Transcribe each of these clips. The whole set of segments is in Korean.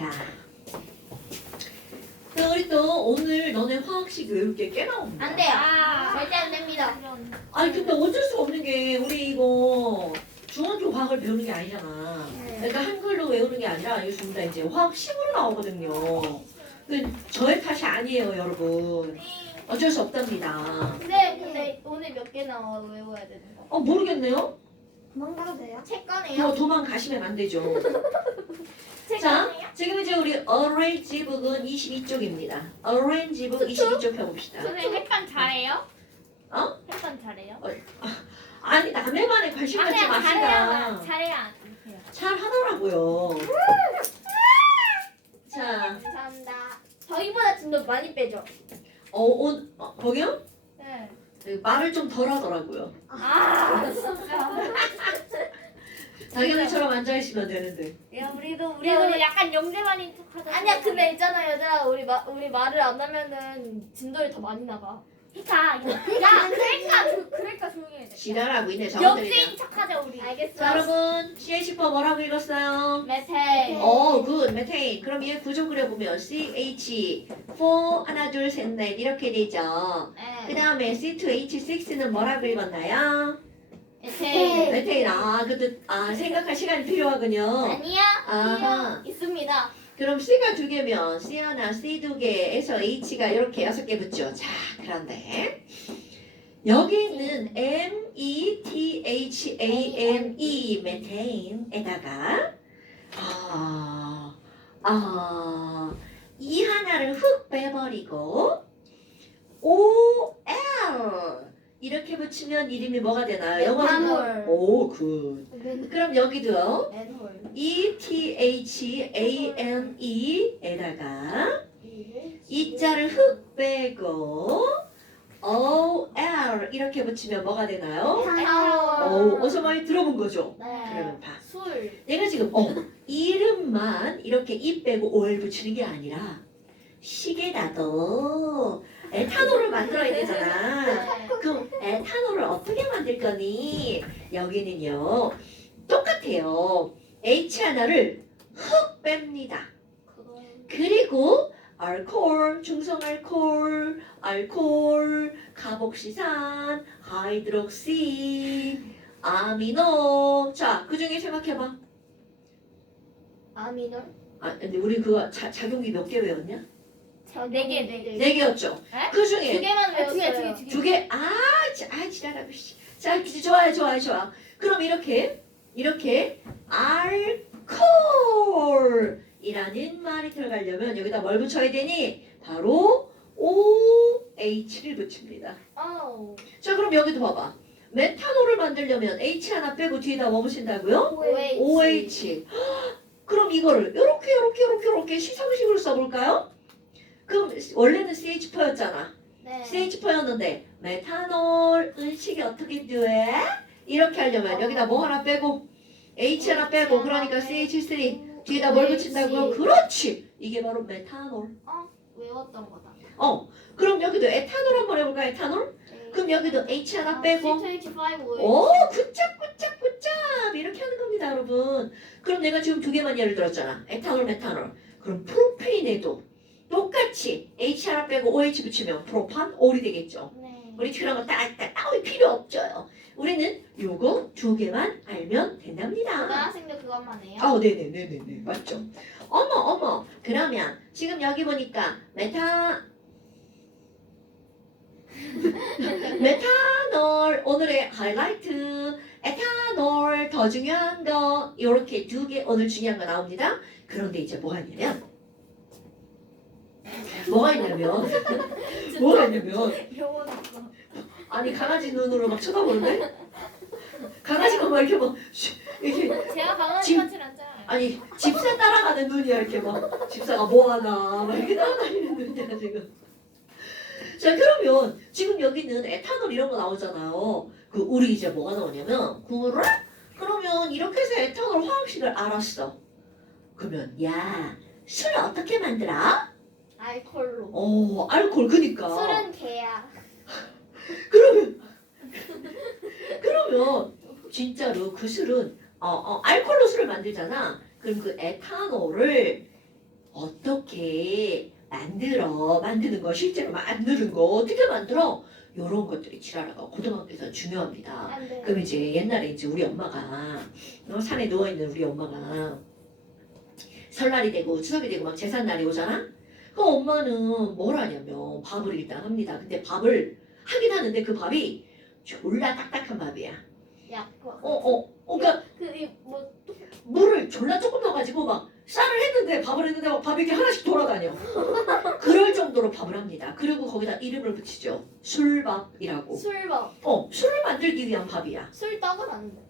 자, 우리 또 오늘 너네 화학식 외울 게 꽤 나옵니다. 안 돼요. 절대 안 됩니다. 아니 근데 어쩔 수가 없는 게 우리 이거 중학교 과학을 배우는 게 아니잖아. 그러니까 한글로 외우는 게 아니라 요즘 다 이제 화학식으로 나오거든요. 그 저의 탓이 아니에요, 여러분. 어쩔 수 없답니다. 근데 오늘 몇 개 나와 외워야 되는 거? 모르겠네요. 도망가도 돼요? 책 더 꺼내요? 도망가시면 안 되죠. 책 자, 꺼내요? 지금 이제 우리 어레인지 북은 22쪽입니다. 어레인지 북 22쪽 펴봅시다. 선생님 햇반 잘해요? 어? 햇반 잘해요? 아니 남의 말에 관심 갖지 마시다. 잘해요 안 해요? 잘 하더라고요. 자, 감사합니다. 저희보다 좀 더 많이 빼죠? 거기요? 네. 말을 좀 덜 하더라고요. 아 진짜. 자기들처럼 앉아있으면 되는데. 야 우리도 약간 영재만인 척하자. 아니야 근데 있잖아 얘들아 우리 말을 안 하면은 진도를 더 많이 나가. 그러니까 조용히 해. 지랄하고 있네 저것들이. 영재인 척하자 우리. 알겠어. 자 여러분 CH4 뭐라고 읽었어요? 메테. 굿 메테인. 그럼 얘 구조 그려보면 CH4 하나 둘 셋 넷 이렇게 되죠. 그 다음에 C2H6는 뭐라고 읽었나요? 메테. 메테인. 생각할 시간이 필요하군요. 아니야. 아하. 있습니다. 그럼 C가 두 개면 C 하나, C 두 개에서 H가 이렇게 6개 붙죠. 자, 그런데 여기 있는 METHANE 메테인에다가 이 하나를 훅 빼버리고 OL 이렇게 붙이면 이름이 뭐가 되나요? 영어는 굿. 그럼 여기도요. 엔홀. ETHANE에다가 이 자를 흑 빼고 OL 이렇게 붙이면 뭐가 되나요? 어서 많이 들어본 거죠? 그러면 봐. 술. 얘가 지금 이름만 이렇게 이 빼고 OL 붙이는 게 아니라 시계라도 에탄올을 만들어야 되잖아. 그 에탄올을 어떻게 만들 거니? 여기는요. 똑같아요. H 하나를 훅 뺍니다. 그리고 알코올, 중성 알코올, 카복시산, 하이드록시, 아미노. 자, 그 중에 생각해봐. 아미놀. 근데 우리 그거 작용기 몇 개 외웠냐? 네 개. 4개였죠. 에? 그 두 중에 개만 외웠어요. 두 개. 지랄하고 씨. 자, 좋아. 그럼 이렇게 알코올이라는 말이 들어가려면 여기다 뭘 붙여야 되니? 바로 OH를 붙입니다. 자, 그럼 여기도 봐봐. 메탄올을 만들려면 H 하나 빼고 뒤에다 뭐 붙인다고요? OH. 그럼 이거를 요렇게 시상식으로 써볼까요? 그럼 원래는 CH4였잖아. 네. CH4였는데 메탄올 은식이 어떻게 돼? 이렇게 하려면 여기다 뭐 하나 빼고 H 하나 빼고 그러니까 CH3 뒤에다 뭘 붙인다고요? 그렇지. 이게 바로 메탄올. 외웠던 거다. 그럼 여기도 에탄올 한번 해볼까? 에탄올? 그럼 여기도 H 하나 빼고 C2H5 굿잡 이렇게 하는 겁니다, 여러분. 그럼 내가 지금 두 개만 예를 들었잖아. 에탄올, 메탄올. 그럼 프로페인에도 똑같이 H 하나 빼고 OH 붙이면 프로판, 올이 되겠죠. 네. 우리 그런 거 따위 필요 없죠. 우리는 요거 두 개만 알면 된답니다. 고등학생도 그것만 해요? 네네. 맞죠. 어머. 그러면 지금 여기 보니까 메탄올 오늘의 하이라이트 에탄올 더 중요한 거 이렇게 두 개 오늘 중요한 거 나옵니다. 그런데 이제 뭐가 있냐면 병원 왔어. 아니 강아지 눈으로 막 쳐다보는데 강아지가 막 이렇게 막 이렇게 제가 강아지 지금- 같진 않잖아요. 아니 집사 따라가는 눈이야 이렇게 막 집사가 뭐하나 막 이렇게 따라다니는 눈이야 지금. 자 그러면 지금 여기는 에탄올 이런 거 나오잖아요. 그 우리 이제 뭐가 나오냐면 그래? 그러면 이렇게 해서 에탄올 화학식을 알았어. 그러면 야 술 어떻게 만들어? 알콜로. 알코올 그니까. 술은 개야. 그러면 진짜로 그 술은 알코올로 술을 만들잖아. 그럼 그 에탄올을 어떻게 만드는 거, 실제로 만드는 거 어떻게 만들어? 이런 것들이 지라라가 고등학교에서 중요합니다. 안 돼. 그럼 이제 옛날에 이제 우리 엄마가 산에 누워 있는 우리 엄마가 설날이 되고 추석이 되고 막 제삿날이 오잖아. 그 엄마는 뭘 하냐면 밥을 일단 합니다. 근데 밥을 하긴 하는데 그 밥이 졸라 딱딱한 밥이야. 약과. 그러니까 그뭐 물을 졸라 조금 넣어가지고 막 쌀을 했는데 밥을 했는데 막 밥이 이렇게 하나씩 돌아다녀. 그럴 정도로 밥을 합니다. 그리고 거기다 이름을 붙이죠. 술밥이라고. 술밥. 술을 만들기 위한 밥이야. 술떡은 안 돼.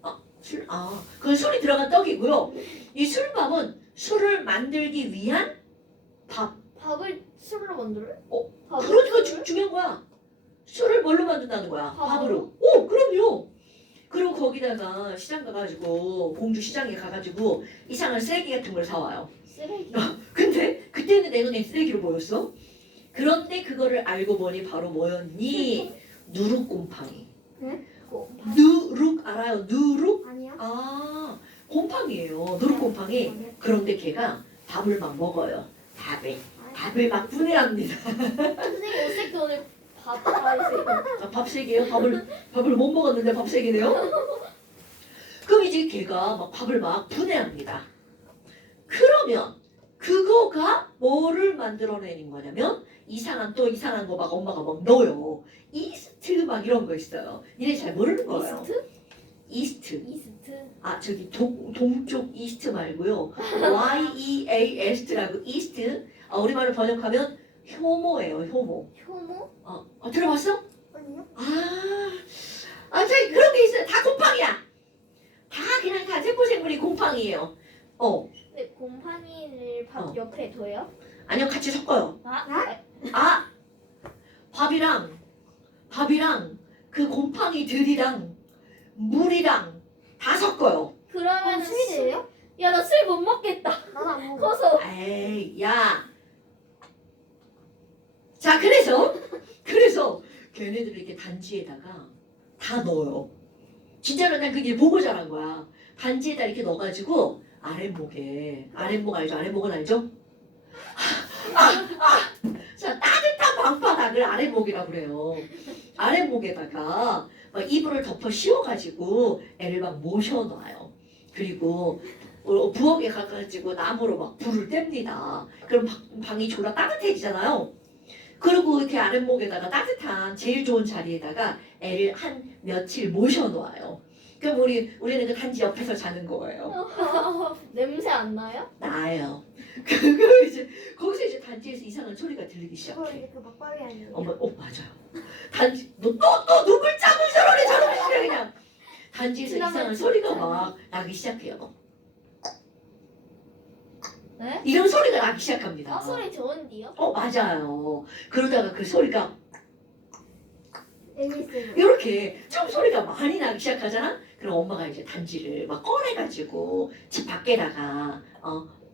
그 술이 들어간 떡이고요. 이 술밥은 술을 만들기 위한 밥. 밥을 술로 만들어? 밥을 그러니까 술을? 중요한 거야. 술을 뭘로 만든다는 거야? 밥으로? 밥으로. 그럼요. 그리고 거기다가 시장 가가지고 공주 시장에 가가지고 이상한 쓰레기 같은 걸 사와요. 쓰레기. 근데 그때는 내 눈에 쓰레기로 보였어. 그런데 그거를 알고 보니 바로 뭐였니? 누룩곰팡이. 누룩 알아요? 누룩? 아니야? 아 곰팡이에요. 누룩곰팡이. 그런데 걔가 밥을 막 먹어요. 밥을 막 분해합니다. 선생님 옷색도 오늘 밥 있어요. 밥 세 개요? 밥을 못 먹었는데 밥 세 개네요? 그럼 이제 걔가 막 밥을 막 분해합니다. 그러면 그거가 뭐를 만들어내는 거냐면 이상한 거 막 엄마가 막 넣어요. 이스트 막 이런 거 있어요. 니네 잘 모르는 거예요. 이스트? 이스트. 저기 동쪽 이스트 말고요. YEAST라고 이스트. 우리말로 번역하면 효모예요. 효모. 효모? 들어봤어? 아니요? 저기 그런 게 있어요. 다 곰팡이야. 다 그냥 다 세포생물이 곰팡이에요. 근데 곰팡이를 밥 옆에 둬요? 아니요, 같이 섞어요. 아? 밥이랑 그 곰팡이들이랑 물이랑 다 섞어요. 그러면 술이래요? 야, 나 술 못 먹겠다. 나도 안 먹어. 커서. 에이, 야. 자, 그래서 걔네들을 이렇게 단지에다가 다 넣어요. 진짜로 난 그게 보고 자란 거야. 단지에다 이렇게 넣어가지고 아랫목 알죠? 아랫목은 알죠? 자, 따뜻한 방바닥을 아랫목이라고 그래요. 아랫목에다가 막 이불을 덮어 씌워가지고 애를 막 모셔놔요. 그리고 부엌에 가가지고 나무로 막 불을 뗍니다. 그럼 방이 졸라 따뜻해지잖아요. 그리고 이렇게 아랫목에다가 따뜻한 제일 좋은 자리에다가 애를 한 며칠 모셔놓아요. 그럼 우리는 그 단지 옆에서 자는 거예요. 냄새 안 나요? 나요. 그거 이제 거기서 이제 단지에서 이상한 소리가 들리기 그거 시작해. 이제 그 막걸리 아니에요? 맞아요. 단지 너 눈물 짜고 저러네 저러네 그냥. 단지에서 이상한 소리가 막 나기 시작해요. 네? 이런 소리가 나기 시작합니다. 소리 좋은데요? 맞아요. 그러다가 그 소리가 ASMR. 이렇게 좀 소리가 많이 나기 시작하잖아. 그럼 엄마가 이제 단지를 막 꺼내가지고 집 밖에다가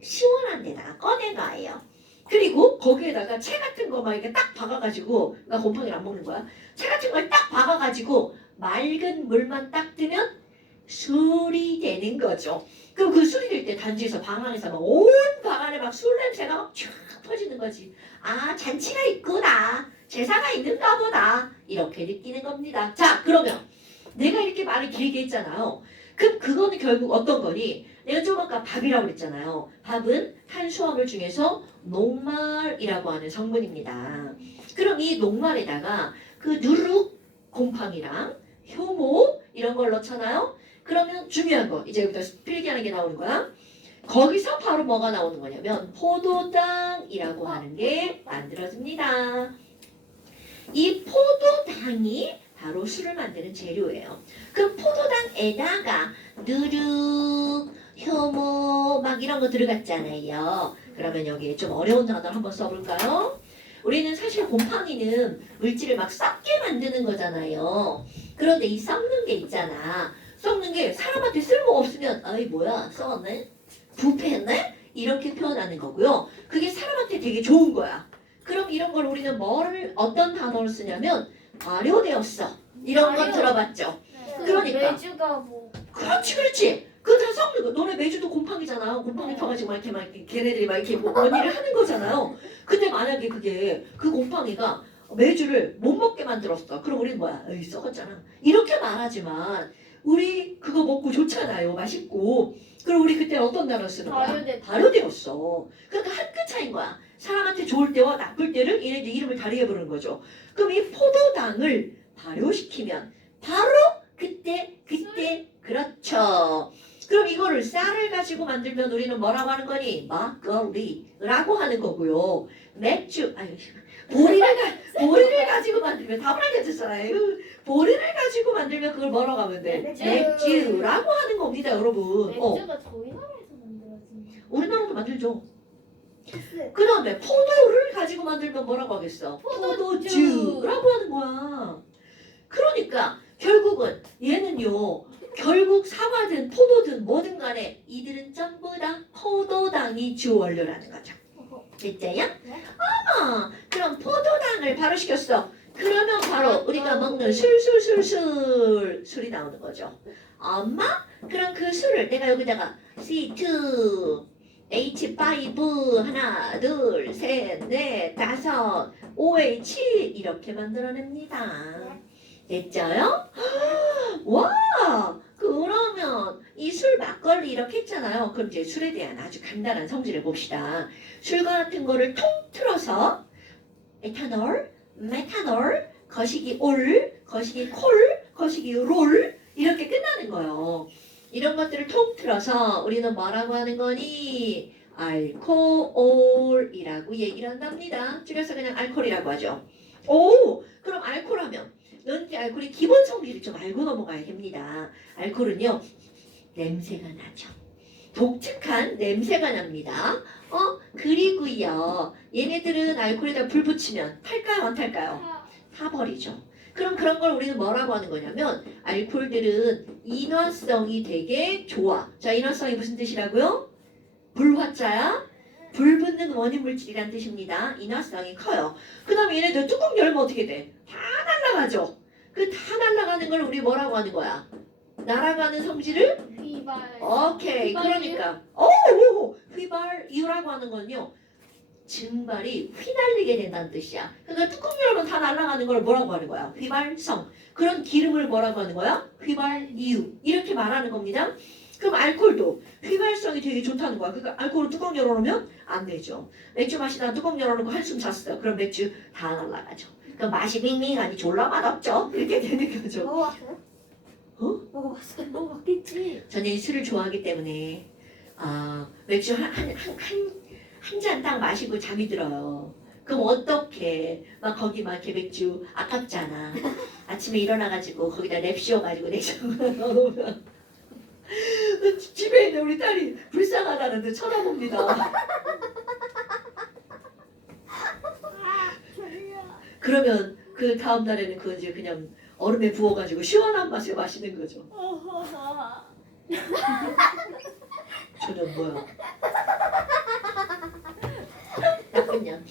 시원한 데다가 꺼내놔요. 그리고 거기에다가 채 같은 거 막 이렇게 딱 박아가지고 나 곰팡이를 안 먹는 거야. 채 같은 걸 딱 박아가지고 맑은 물만 딱 뜨면 술이 되는 거죠. 그럼 그 술이 될 때 단지에서 방 안에서 막 온 방 안에 막 술 냄새가 막 쫙 퍼지는 거지. 잔치가 있구나. 제사가 있는가 보다. 이렇게 느끼는 겁니다. 자, 그러면 내가 이렇게 말을 길게 했잖아요. 그럼 그거는 결국 어떤 거니? 내가 좀 아까 밥이라고 그랬잖아요. 밥은 탄수화물 중에서 녹말이라고 하는 성분입니다. 그럼 이 녹말에다가 그 누룩 곰팡이랑 효모 이런 걸 넣잖아요. 그러면 중요한 거 이제부터 필기하는 게 나오는 거야. 거기서 바로 뭐가 나오는 거냐면 포도당이라고 하는 게 만들어집니다. 이 포도당이 바로 술을 만드는 재료예요. 그럼 포도당에다가 누룩, 효모 막 이런 거 들어갔잖아요. 그러면 여기에 좀 어려운 단어를 한번 써볼까요? 우리는 사실 곰팡이는 물질을 막 썩게 만드는 거잖아요. 그런데 이 썩는 게 있잖아. 썩는 게 사람한테 쓸모 없으면 아이 뭐야 썩었네? 부패했네? 이렇게 표현하는 거고요. 그게 사람한테 되게 좋은 거야. 그럼 이런 걸 우리는 어떤 단어를 쓰냐면 발효되었어. 이런 건 발효. 들어봤죠? 그 그러니까. 매주가 뭐 그렇지. 그거 다 섞는 거. 너네 매주도 곰팡이잖아. 곰팡이 펴가지고 막 이렇게 걔네들이 막 이렇게 뭐 원인을 하는 거잖아요. 근데 만약에 그게 그 곰팡이가 매주를 못 먹게 만들었어. 그럼 우리는 뭐야? 에이, 썩었잖아. 이렇게 말하지만 우리 그거 먹고 좋잖아요. 맛있고. 그럼 우리 그때 어떤 단어 쓰는 거야? 발효됐. 발효되었어. 그러니까 한 끗 차이인 거야. 사람한테 좋을 때와 나쁠 때를 얘네들 이름을 다르게 부르는 거죠. 그럼 이 포도당을 발효시키면 바로 그때 그렇죠. 그럼 이거를 쌀을 가지고 만들면 우리는 뭐라고 하는 거니? 막걸리라고 하는 거고요. 맥주, 보리를 가지고 만들면 답을 알려줬잖아요. 보리를 가지고 만들면 그걸 뭐라고 하면 돼? 맥주. 맥주라고 하는 겁니다, 여러분. 맥주가 저희 나라에서 만들어진 우리나라도 만들죠. 그 다음에 포도를 가지고 만들면 뭐라고 하겠어? 포도주라고 하는 거야. 그러니까 결국은 얘는요. 결국 사과든 포도든 뭐든 간에 이들은 전부 다 포도당이 주 원료라는 거죠. 됐죠요? 그럼 포도당을 발효시켰어. 그러면 바로 우리가 먹는 술이 나오는 거죠. 엄마? 그럼 그 술을 내가 여기다가 C2 H5 하나 둘 셋 넷 다섯 OH 이렇게 만들어냅니다. 됐죠요? 와 그러면 이 술 막걸리 이렇게 했잖아요. 그럼 이제 술에 대한 아주 간단한 성질을 봅시다. 술 같은 거를 통틀어서 에탄올, 메탄올, 거시기 올, 거시기 콜, 거시기 롤 이렇게 끝나는 거예요. 이런 것들을 통틀어서 우리는 뭐라고 하는 거니? 알코올이라고 얘기를 한답니다. 줄여서 그냥 알코올이라고 하죠. 오, 그럼 알코올 하면 넌 알코올의 기본 성질을 좀 알고 넘어가야 됩니다. 알코올은요, 냄새가 나죠. 독특한 냄새가 납니다. 그리고요, 얘네들은 알코올에다 불 붙이면 탈까요, 안 탈까요? 타버리죠. 그럼 그런 걸 우리는 뭐라고 하는 거냐면 알코올들은 인화성이 되게 좋아. 자, 인화성이 무슨 뜻이라고요? 불화자야. 불 붙는 원인 물질이란 뜻입니다. 인화성이 커요. 그 다음에 얘네들 뚜껑 열면 어떻게 돼? 다 날아가죠. 그 다 날아가는 걸 우리 뭐라고 하는 거야? 날아가는 성질을? 휘발. 오케이. 휘발유? 그러니까 휘발유라고 하는 건요. 증발이 휘날리게 된다는 뜻이야. 그러니까 뚜껑 열면 다 날아가는 걸 뭐라고 하는 거야? 휘발성. 그런 기름을 뭐라고 하는 거야? 휘발유. 이렇게 말하는 겁니다. 그럼 알코올도 휘발성이 되게 좋다는 거야. 그러니까 알코올 뚜껑 열어놓으면 안 되죠. 맥주 마시다가 뚜껑 열어놓고 한숨 잤어요. 그럼 맥주 다 날아가죠. 그럼 맛이 밍밍하니 졸라 맛없죠. 이렇게 되는 거죠. 먹어봤어요? 먹어봤어요? 먹어봤겠지. 저는 이 술을 좋아하기 때문에 맥주 한 잔 딱 마시고 잠이 들어요. 그럼 어떡해. 막 거기 막 이렇게 맥주 아깝잖아. 아침에 일어나가지고 거기다 랩 씌워가지고 내셔놓으면 집에 있는 우리 딸이 불쌍하다는데 쳐다봅니다. 그러면 그 다음 날에는 그 이제 그냥 얼음에 부어가지고 시원한 맛을 마시는 거죠. 저는 뭐야? 나쁜 년.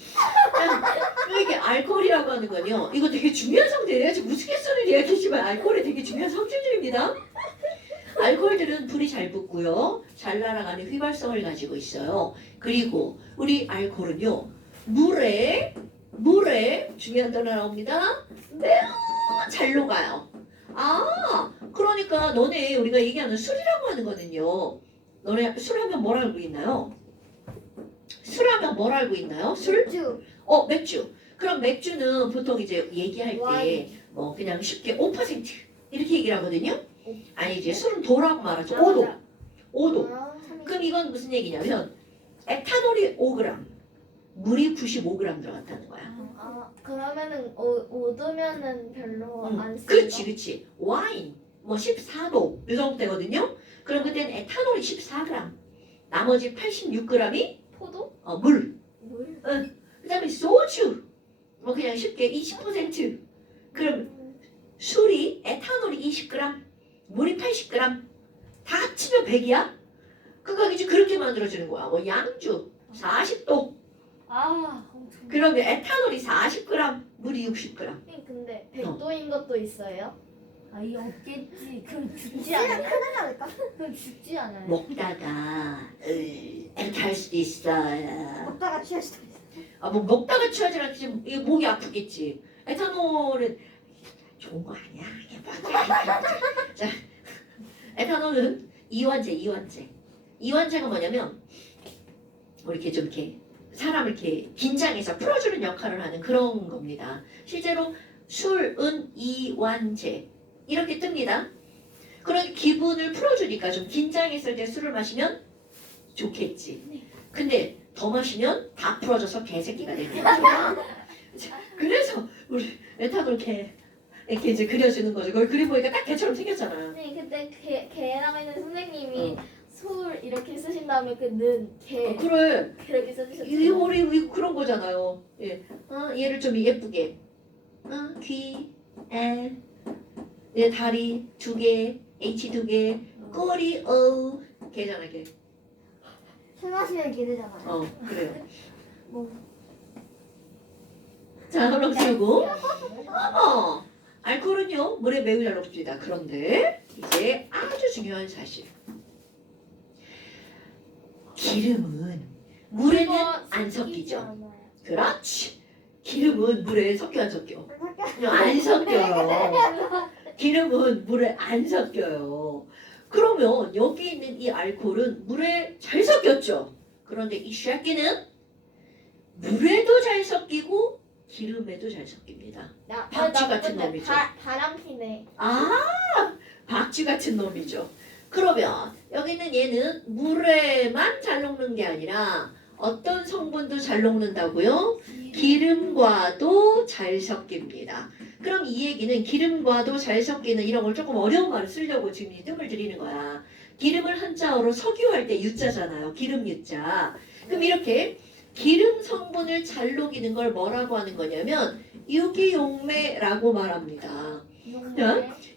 이게 알코올이라고 하는 건요. 이거 되게 중요한 성질이에요. 지금 우스갯소리를 이야기하지만 알코올이 되게 중요한 성질들입니다. 알코올들은 불이 잘 붙고요. 잘 날아가는 휘발성을 가지고 있어요. 그리고 우리 알코올은요. 물에 중요한 단어 나옵니다. 매우 잘 녹아요. 그러니까 너네 우리가 얘기하는 술이라고 하는 거는요. 너네 술 하면 뭘 알고 있나요? 술 하면 뭘 알고 있나요? 술? 맥주. 맥주. 그럼 맥주는 보통 이제 얘기할 때 와인. 뭐 그냥 쉽게 5% 이렇게 얘기를 하거든요. 아니지 술은 도라고 말하죠. 아, 5도. 맞아. 5도. 아, 그럼 이건 무슨 얘기냐면 에탄올이 5g, 물이 95g 들어갔다는 거야. 그러면은 오두면은 별로 안 쓰나? 그렇지. 와인 뭐 14도 이 정도 되거든요. 그럼 그때는 에탄올이 14g, 나머지 86g이 포도? 물. 물? 그다음에 소주 뭐 그냥 쉽게 20%. 그럼 술이 에탄올이 20g, 물이 80g, 다 합치면 100이야? 그거 이제 그렇게 만들어지는 거야. 뭐 양주 40도. 엄청. 그러면 에탄올이 40g, 물이 60g. 근데 100도인 것도 있어요? 아이 없겠지. 그럼 죽지 있으면 않아요? 큰일 날까? 그럼 죽지 않아요? 먹다가 이렇게 할 수도 있어요. 먹다가 취할 수도 있어. 뭐 먹다가 취하지 않지 이게 목이 아프겠지. 에탄올은 좋은 거 아니야. 이게 뭐야. 자, 에탄올은 이완제가 뭐냐면 뭐 이렇게 좀 이렇게 사람을 이렇게 긴장해서 풀어주는 역할을 하는 그런 겁니다. 실제로 술은 이완제 이렇게 뜹니다. 그런 기분을 풀어주니까 좀 긴장했을 때 술을 마시면 좋겠지. 근데 더 마시면 다 풀어져서 개새끼가 되는 거죠. 자, 그래서 우리 에탄올 이렇게 이제 그려주는 거죠. 그걸 그려보니까 딱 개처럼 생겼잖아. 네, 그때 개라고 했는 선생님이 어. 솔 이렇게 쓰신 다음에 그는 개 그래. 그렇게 써주셨어요. 이 머리 이거 그런 거잖아요. 예. 얘를 좀 예쁘게. 귀, 얘 다리 2개, H 2개, 꼬리, 개잖아 개. 술 마시면 기대잖아요. 그래요. 뭐. 자, 한번 치우고. 알코올은요 물에 매우 잘 녹습니다. 그런데 이제 아주 중요한 사실. 기름은 물에는 안 섞이죠. 그렇지. 기름은 물에 섞여 안 섞여? 안 섞여요. 기름은 물에 안 섞여요. 그러면 여기 있는 이 알코올은 물에 잘 섞였죠. 그런데 이 샤키는 물에도 잘 섞이고 기름에도 잘 섞입니다. 박쥐 같은 놈이죠. 바람피네. 박쥐 같은 놈이죠. 그러면 여기는 얘는 물에만 잘 녹는 게 아니라 어떤 성분도 잘 녹는다고요? 기름과도 잘 섞입니다. 그럼 이 얘기는 기름과도 잘 섞이는 이런 걸 조금 어려운 말을 쓰려고 지금 이 뜸을 들이는 거야. 기름을 한자어로 석유할 때 유자잖아요. 기름 유자. 그럼 이렇게 기름 성분을 잘 녹이는 걸 뭐라고 하는 거냐면 유기용매라고 말합니다.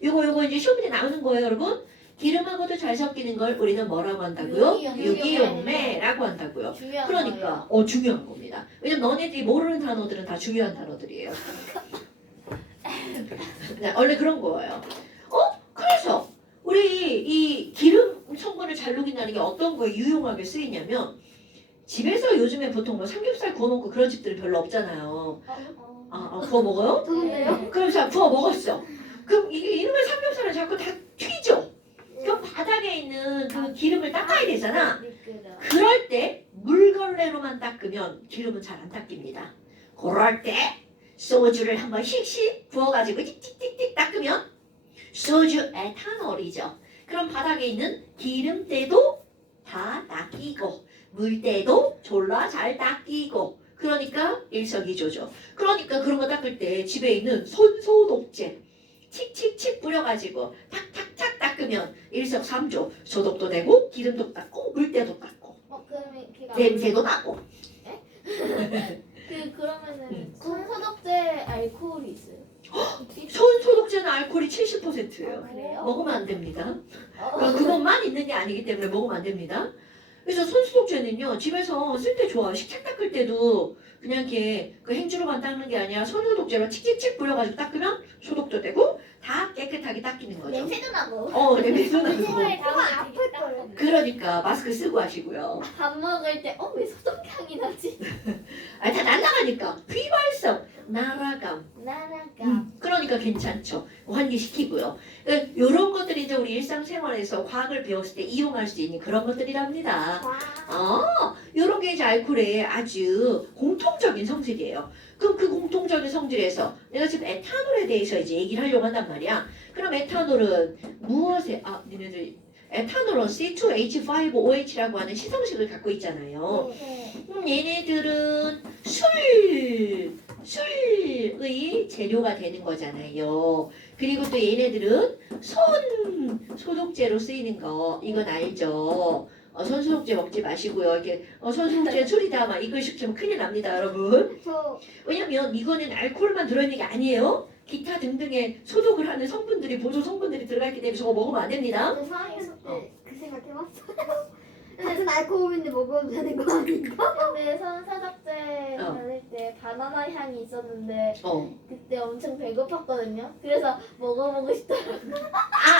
요거 이제 시험에 나오는 거예요, 여러분. 기름하고도 잘 섞이는 걸 우리는 뭐라고 한다고요? 유기용매라고 한다고요. 중요한 그러니까 중요한 겁니다. 왜냐면 너네들이 모르는 단어들은 다 중요한 단어들이에요. 네, 원래 그런 거예요. 그래서 우리 이 기름 성분을 잘 녹인다는 게 어떤 거에 유용하게 쓰이냐면 집에서 요즘에 보통 뭐 삼겹살 구워 먹고 그런 집들은 별로 없잖아요. 구워 먹어요? 좋은데요? 그럼 자 구워 먹었어. 그럼 이게 이놈의 삼겹살을 자꾸 다 튀죠. 그럼 바닥에 있는 그 기름을 닦아야 되잖아. 그럴 때 물걸레로만 닦으면 기름은 잘 안 닦입니다. 그럴 때 소주를 한번 씩씩 부어가지고 틱틱틱틱 닦으면 소주 에탄올이죠. 그럼 바닥에 있는 기름때도 다 닦이고 물때도 졸라 잘 닦이고 그러니까 일석이조죠. 그러니까 그런 거 닦을 때 집에 있는 손소독제 칙칙칙 뿌려가지고 탁탁탁 닦으면 일석삼조. 소독도 되고 기름도 닦고 물때도 닦고 그러면 걔가 냄새도 나고. 그러면은 손소독제 알코올이 있어요? 손소독제는 알코올이 70%예요. 그래요? 먹으면 안 됩니다. 그것만 있는 게 아니기 때문에 먹으면 안 됩니다. 그래서 손소독제는요 집에서 쓸 때 좋아요. 식탁 닦을 때도 그냥 이렇게 그 행주로만 닦는 게 아니라 손소독제로 칙칙칙 뿌려가지고 닦으면 소독도 되고 다 깨끗하게 닦이는 거죠. 냄새도 나고. 냄새도 나고. 코가 아플 거예요. 그러니까 마스크 쓰고 하시고요. 밥 먹을 때 왜 소독향이 나지? 다 날아가니까 휘발성 날아감. 나나가. 그러니까 괜찮죠. 환기시키고요. 이런 것들이 이제 우리 일상생활에서 과학을 배웠을 때 이용할 수 있는 그런 것들이랍니다. 이런 게 이제 알코올의 아주 공통적인 성질이에요. 그럼 그 공통적인 성질에서 내가 지금 에탄올에 대해서 이제 얘기를 하려고 한단 말이야. 그럼 에탄올은 무엇에 니네들 에탄올은 C2H5OH라고 하는 시성식을 갖고 있잖아요. 얘네들은 술의 재료가 되는 거잖아요. 그리고 또 얘네들은 손 소독제로 쓰이는 거 이건 알죠? 손 소독제 먹지 마시고요. 이렇게 손 소독제 술이다 막 이걸 시키면 큰일 납니다, 여러분. 왜냐면 이거는 알코올만 들어있는 게 아니에요. 기타 등등의 소독을 하는 성분들이 보조 성분들이 들어가 있기 때문에 저거 먹으면 안 됩니다. 사랑했을 때 그 생각 해봤어요. 같은 알코올인데 먹어도 되는 거 아닌가? 근데 손소독제 바를 때 바나나 향이 있었는데 어. 그때 엄청 배고팠거든요. 그래서 먹어보고 싶더라고요.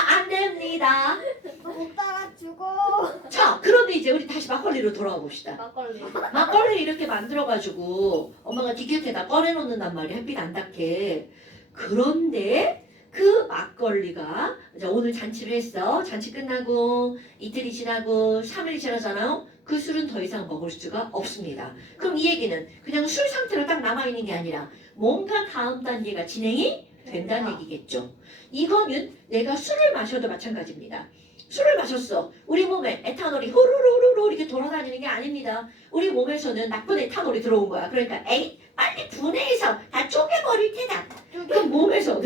안 됩니다. 못 따라주고. 자, 그런데 이제 우리 다시 막걸리로 돌아와 봅시다. 막걸리. 막걸리 이렇게 만들어가지고 엄마가 디귿에다 꺼내놓는단 말이야. 햇빛 안 닿게. 그런데 그 막걸리가 이제 오늘 잔치를 했어. 잔치 끝나고 이틀이 지나고 3일이 지나잖아요. 그 술은 더 이상 먹을 수가 없습니다. 그럼 이 얘기는 그냥 술 상태로 딱 남아있는 게 아니라 뭔가 다음 단계가 진행이 된다는 얘기겠죠. 이거는 내가 술을 마셔도 마찬가지입니다. 술을 마셨어. 우리 몸에 에탄올이 후루루루루 이렇게 돌아다니는 게 아닙니다. 우리 몸에서는 나쁜 에탄올이 들어온 거야. 그러니까 에이 빨리 분해해서 다 쪼개버릴 테다. 그럼 몸에서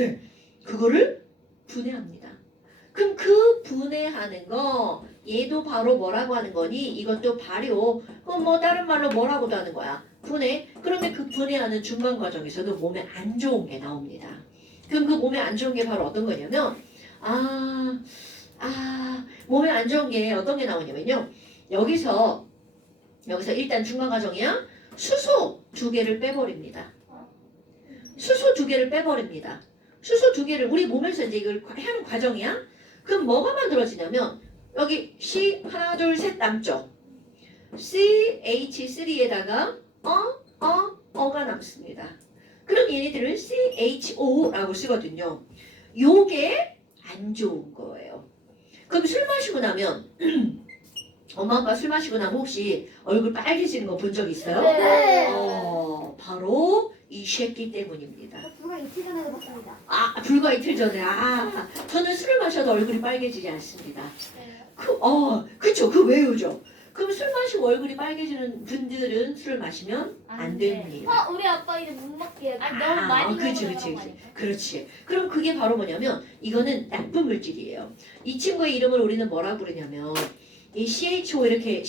그거를 분해합니다. 그럼 그 분해하는 거 얘도 바로 뭐라고 하는 거니? 이것도 발효. 그럼 뭐 다른 말로 뭐라고도 하는 거야? 분해. 그런데 그 분해하는 중간 과정에서도 몸에 안 좋은 게 나옵니다. 그럼 그 몸에 안 좋은 게 바로 어떤 거냐면 몸에 안 좋은 게 어떤 게 나오냐면요. 여기서 일단 중간 과정이야. 수소 2개를 빼버립니다. 수소 2개를 빼버립니다. 수소 2개를 우리 몸에서 이제 이걸 하는 과정이야. 그럼 뭐가 만들어지냐면 여기 C 하나 둘 셋 남죠. CH3에다가 어가 남습니다. 그럼 얘네들을 CHO라고 쓰거든요. 요게 안 좋은 거예요. 그럼 술 마시고 나면 엄마 아빠 술 마시고 나면 혹시 얼굴 빨개지는 거 본 적 있어요? 네. 바로 이 새끼 때문입니다. 불과 이틀 전에도 봤습니다. 불과 이틀 전에 저는 술을 마셔도 얼굴이 빨개지지 않습니다. 그쵸. 그 왜요죠? 그럼 술 마시고 얼굴이 빨개지는 분들은 술을 마시면 안 됩니다. 우리 아빠 이제 못 먹게. 너무 많이 그렇지. 먹으니까. 그렇지. 그럼 그게 바로 뭐냐면 이거는 나쁜 물질이에요. 이 친구의 이름을 우리는 뭐라고 부르냐면 이 CHO 이렇게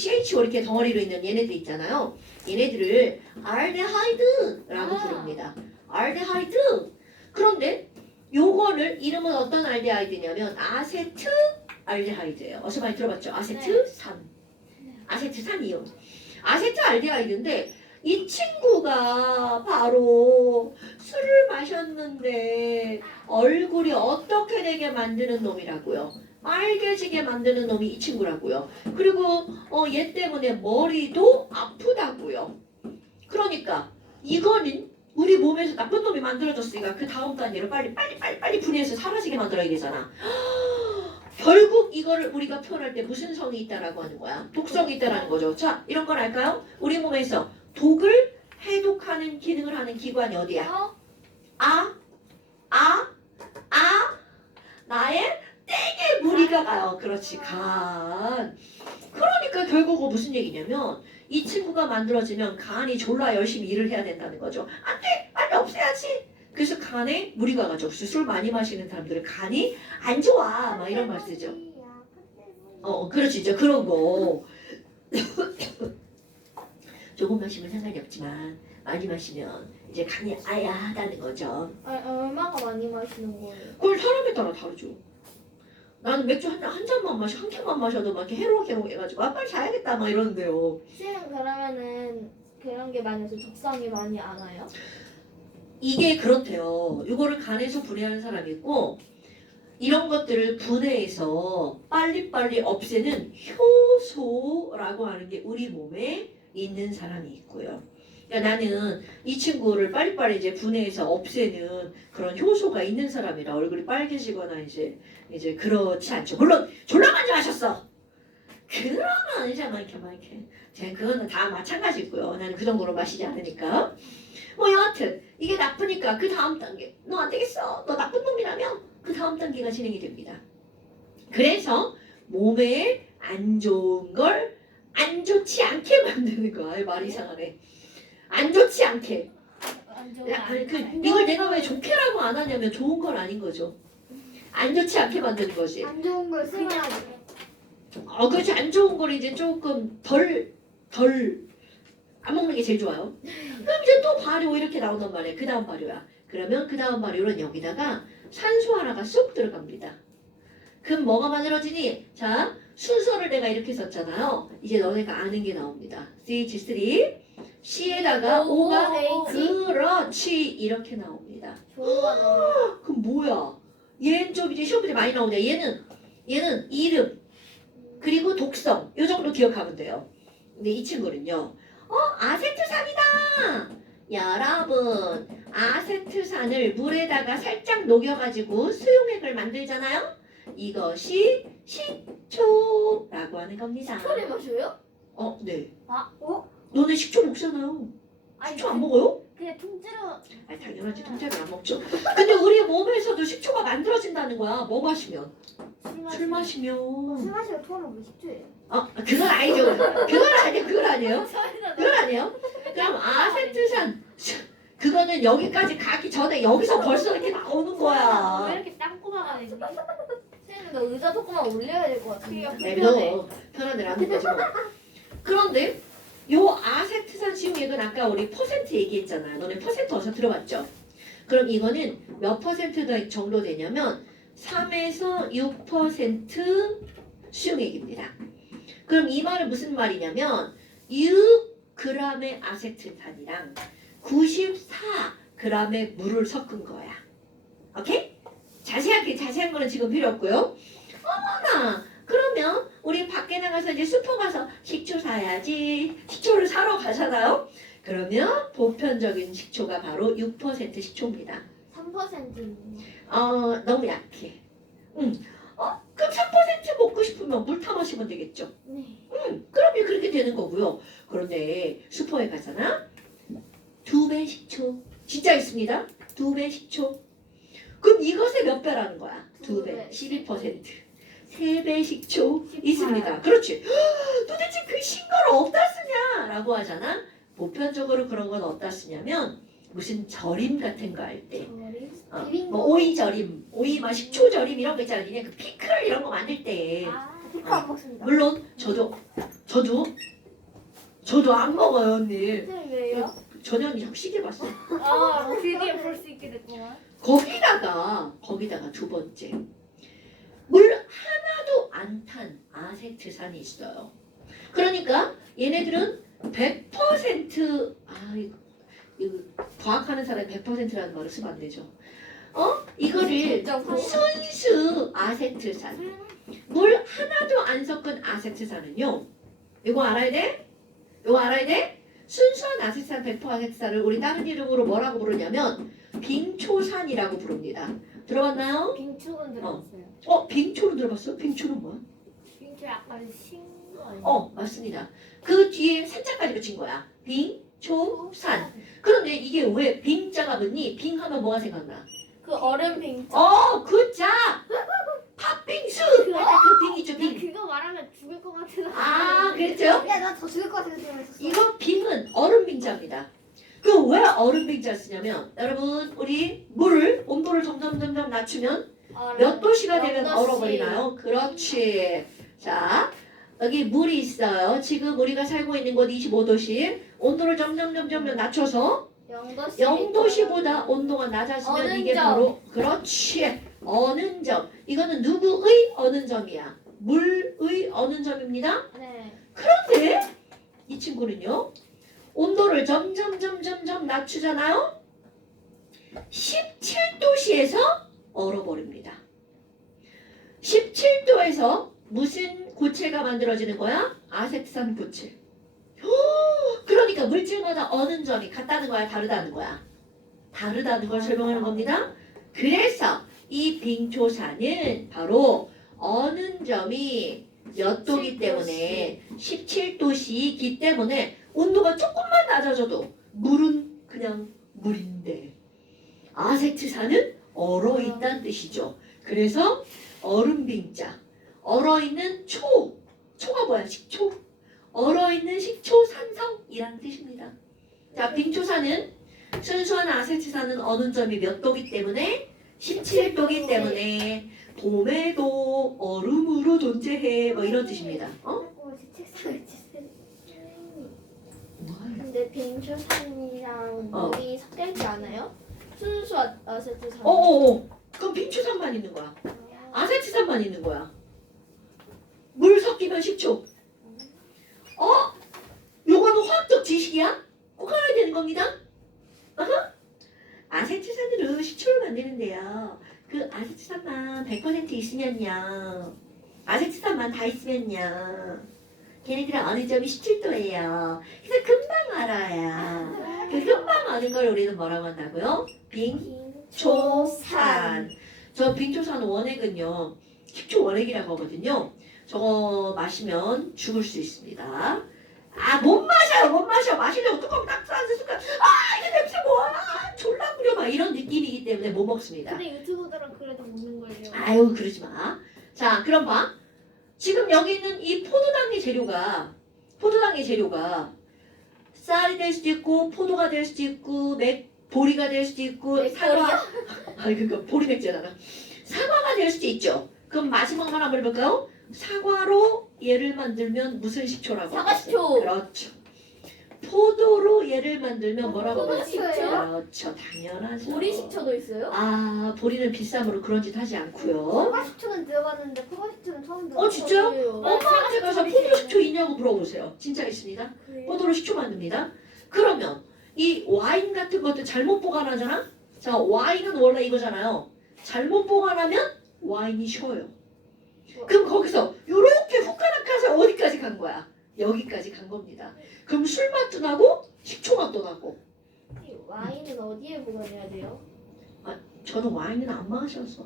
덩어리로 있는 얘네들 있잖아요. 얘네들을 알데하이드라고 부릅니다. 알데하이드. 그런데 요거를 이름은 어떤 알데하이드냐면 아세트 알데하이드예요. 어서 많이 들어봤죠? 아세트산. 아세트산이요. 아세트 알데하이드인데 이 친구가 바로 술을 마셨는데 얼굴이 어떻게 되게 만드는 놈이라고요. 빨개지게 만드는 놈이 이 친구라고요. 그리고 얘 때문에 머리도 아프다고요. 그러니까 이거는 우리 몸에서 나쁜 놈이 만들어졌으니까 그 다음 단계로 빨리 분해해서 사라지게 만들어야 되잖아. 결국 이거를 우리가 표현할 때 무슨 성이 있다라고 하는 거야? 독성이 있다라는 거죠. 자, 이런 걸 알까요? 우리 몸에서 독을 해독하는 기능을 하는 기관이 어디야? 나의 땡에 무리가 가요. 그렇지, 간. 그러니까 결국 무슨 얘기냐면 이 친구가 만들어지면 간이 졸라 열심히 일을 해야 된다는 거죠. 안 돼! 빨리 없애야지! 그래서 간에 무리가 가죠. 술 많이 마시는 사람들은 간이 안 좋아. 막 이런 말 쓰죠. 그렇지. 이제 그런 거. 조금 마시면 상관이 없지만 많이 마시면 이제 간이 아야하다는 거죠. 얼마가 많이 마시는 거예요? 그걸 사람에 따라 다르죠. 나는 맥주 한 잔만 마셔, 한 캔만 마셔도 막 이렇게 해로워해가지고 빨리 자야겠다 막 이러는데요. 쌤은 그러면은 그런 게 많이 해서 적성이 많이 안 와요? 이게 그렇대요. 이거를 간에서 분해하는 사람이 있고 이런 것들을 분해해서 빨리빨리 없애는 효소라고 하는 게 우리 몸에 있는 사람이 있고요. 그러니까 나는 이 친구를 빨리빨리 이제 분해해서 없애는 그런 효소가 있는 사람이라 얼굴이 빨개지거나 이제 그렇지 않죠. 물론 졸라 많이 마셨어. 그러면 아니잖아 이렇게. 그거는 다 마찬가지고요. 나는 그 정도로 마시지 않으니까. 뭐 여하튼 이게 나쁘니까 그 다음 단계 너 안 되겠어. 너 나쁜 놈이라며 그 다음 단계가 진행이 됩니다. 그래서 몸에 안 좋은 걸 안 좋지 않게 만드는 거야. 말이 이상하네. 안 좋지 않게. 이걸 내가 왜 좋게라고 안 하냐면 좋은 건 아닌 거죠. 안 좋지 않게 만드는 거지. 안 좋은 걸 쓰면 그렇지. 안 좋은 걸 이제 조금 덜 안 먹는 게 제일 좋아요. 그럼 이제 또 발효 이렇게 나온단 말이에요. 그 다음 발효야. 그러면 그 다음 발효는 여기다가 산소 하나가 쏙 들어갑니다. 그럼 뭐가 만들어지니? 자, 순서를 내가 이렇게 썼잖아요. 이제 너네가 아는 게 나옵니다. CH3 C에다가 O가 OH. 그렇지 이렇게 나옵니다. 좋아 너. 그럼 뭐야? 얘는 좀 이제 시험 문제 많이 나오는데 얘는 이름 그리고 독성 요 정도 기억하면 돼요. 근데 이 친구는요. 아세트산이다. 여러분 아세트산을 물에다가 살짝 녹여가지고 수용액을 만들잖아요. 이것이 식초라고 하는 겁니다. 소리 마셔요? 네. 어? 너네 식초 먹잖아요. 식초 안 먹어요? 그냥 통째로. 아니 당연하지 통째로 안 먹죠. 근데 우리 몸에서도 식초가 만들어진다는 거야. 뭐 마시면? 술 마시면. 술 마시고 토하면 왜 식초예요? 그건 아니죠. 그건 아니에요. 소리나 그건 아니에요. 그럼 아세트산 그거는 여기까지 가기 전에 여기서 벌써 이렇게 나오는 왜 거야. 이렇게 땅꼬마가 되지? 선생님 너 의자 조금만 올려야 될 것 같은데. 너 편한 대로 하는 거지 뭐. 그런데 요 아세트산 시용액은 아까 우리 퍼센트 얘기했잖아요. 너네 퍼센트 어디서 들어봤죠? 그럼 이거는 몇 퍼센트 정도 되냐면 3에서 6% 수용액입니다. 그럼 이 말은 무슨 말이냐면 6g의 아세트산이랑 94g의 물을 섞은 거야. 오케이? 자세한 거는 지금 필요 없고요. 어머나! 그러면 우리 밖에 나가서 이제 슈퍼 가서 식초 사야지. 식초를 사러 가잖아요. 그러면 보편적인 식초가 바로 6% 식초입니다. 3%. 너무 약해. 그럼 3% 먹고 싶으면 물 타 마시면 되겠죠. 네. 그러면 그렇게 되는 거고요. 그런데 슈퍼에 가잖아. 2배 식초. 진짜 있습니다. 2배 식초. 그럼 이것의 몇 배라는 거야? 2배. 12%. 3배 식초 18. 있습니다. 그렇지. 도대체 그 신거를 어디다 쓰냐라고 하잖아. 보편적으로 그런 건 어디다 쓰냐면 무슨 절임 같은 거 할 때. 뭐 오이 절임, 오이 막 식초 절임 이런 거 있잖아. 니네 그 피클 이런 거 만들 때. 피클 안 먹습니다. 물론 저도 안 먹어요 언니. 선생님 왜요? 전혀 언니 혁신해 봤어. 드디어 볼 수 있게 됐구만. 거기다가 두 번째 물 하나도 안 탄 아세트산이 있어요. 그러니까 얘네들은 100% 이거 과학하는 사람이 100%라는 말을 쓰면 안 되죠. 이거를 순수 아세트산 물 하나도 안 섞은 아세트산은요. 이거 알아야 돼? 순수한 아세트산 100% 아세트산을 우리 다른 이름으로 뭐라고 부르냐면 빙초산이라고 부릅니다. 들어봤나요? 빙초는 들어봤어요. 빙초로 들어봤어? 빙초는 뭐야? 빙초 약간 신거 아니에요? 맞습니다. 그 뒤에 산자까지 붙인 거야. 빙초산. 그런데 이게 왜 빙자가 붙니? 빙 하면 뭐가 생각나? 그 얼음 빙초. 굿자! 팥빙수! 그 빙 있죠, 빙. 그거 말하면 죽을 것 같아서. 그랬죠? 야, 나 더 죽을 것 같아서 생각했었어. 이거 빙은 얼음 빙자입니다. 그 왜 얼음 빙자를 쓰냐면 여러분 우리 물을 온도를 점점 낮추면 몇 도씨가 되면 얼어버리나요? 그렇지. 자 여기 물이 있어요. 지금 우리가 살고 있는 곳 25도씨. 온도를 점점 낮춰서 0도씨보다 온도가 낮아지면 어는 이게 점. 바로 그렇지. 어는 점. 이거는 누구의 어는 점이야? 물의 어는 점입니다. 네. 그런데 이 친구는요. 온도를 점점 낮추잖아요. 17도씨에서 얼어버립니다. 17도에서 무슨 고체가 만들어지는 거야? 아세트산 고체. 그러니까 물질마다 어는 점이 같다는 거야, 다르다는 거야? 다르다는 걸 설명하는 겁니다. 그래서 이 빙초산은 바로 어는 점이 몇 도기 때문에 17도씨이기 때문에 온도가 조금만 낮아져도 물은 그냥 물인데 아세트산은 얼어있다는 뜻이죠. 그래서 얼음빙자, 얼어있는 초가 뭐야? 식초. 얼어있는 식초산성이라는 뜻입니다. 자, 빙초산은 순수한 아세트산은 어는 점이 몇 도기 때문에 17도기 때문에 봄에도 얼음으로 존재해 뭐 이런 뜻입니다. 제 책상에 주세요. 근데 빙초산이랑 물이 섞여 있지 않아요? 순수 아세트산. 그럼 빙초산만 있는 거야. 아세트산만 있는 거야. 물 섞이면 식초. 요거는 화학적 지식이야? 겁니다. 어허. 아세트산으로 식초를 만드는데요. 그 아세트산만 100% 있으면요. 아세트산만 다 있으면요. 걔네들은 어느 점이 17도예요. 그래서 금방 알아요. 그 금방 아는 걸 우리는 뭐라고 한다고요? 빙초산. 저 빙초산 원액은요. 식초 원액이라고 하거든요. 저거 마시면 죽을 수 있습니다. 아, 못 마셔요, 못 마셔. 마시려고 뚜껑 딱 닫는 순간, 아, 이거 냄새 뭐야? 졸라 구려. 막 이런 느낌이기 때문에 못 먹습니다. 근데 유튜브들은 그래도 먹는 거예요. 아유, 그러지 마. 자, 그럼 봐. 지금 여기 있는 이 포도당의 재료가 쌀이 될 수도 있고, 포도가 될 수도 있고, 보리가 될 수도 있고, 사과. 아니, 그러니까 보리 맥주잖아. 사과가 될 수도 있죠. 그럼 마지막 말 한번 해볼까요? 사과로 얘를 만들면 무슨 식초라고? 사과식초. 그렇죠. 포도로 얘를 만들면 뭐라고? 포도식초. 그렇죠. 당연하죠. 보리 식초도 있어요? 아, 보리는 비싸므로 그런 짓 하지 않고요. 포가식초는 들어봤는데 포가식초는 처음 들어봤어요. 진짜요? 저도요. 엄마한테 가서 포도 식초 있냐고 물어보세요. 진짜 있습니다. 그래요? 포도로 식초 만듭니다. 그러면 이 와인 같은 것도 잘못 보관하잖아? 자, 와인은 원래 이거잖아요. 잘못 보관하면 와인이 쉬어요. 그럼 거기서 요렇게 훅가락 가서 어디까지 간 거야? 여기까지 간 겁니다. 그럼 술 맛도 나고 식초 맛도 나고. 이 와인은 어디에 보관해야 돼요? 저는 와인은 안 마셔서.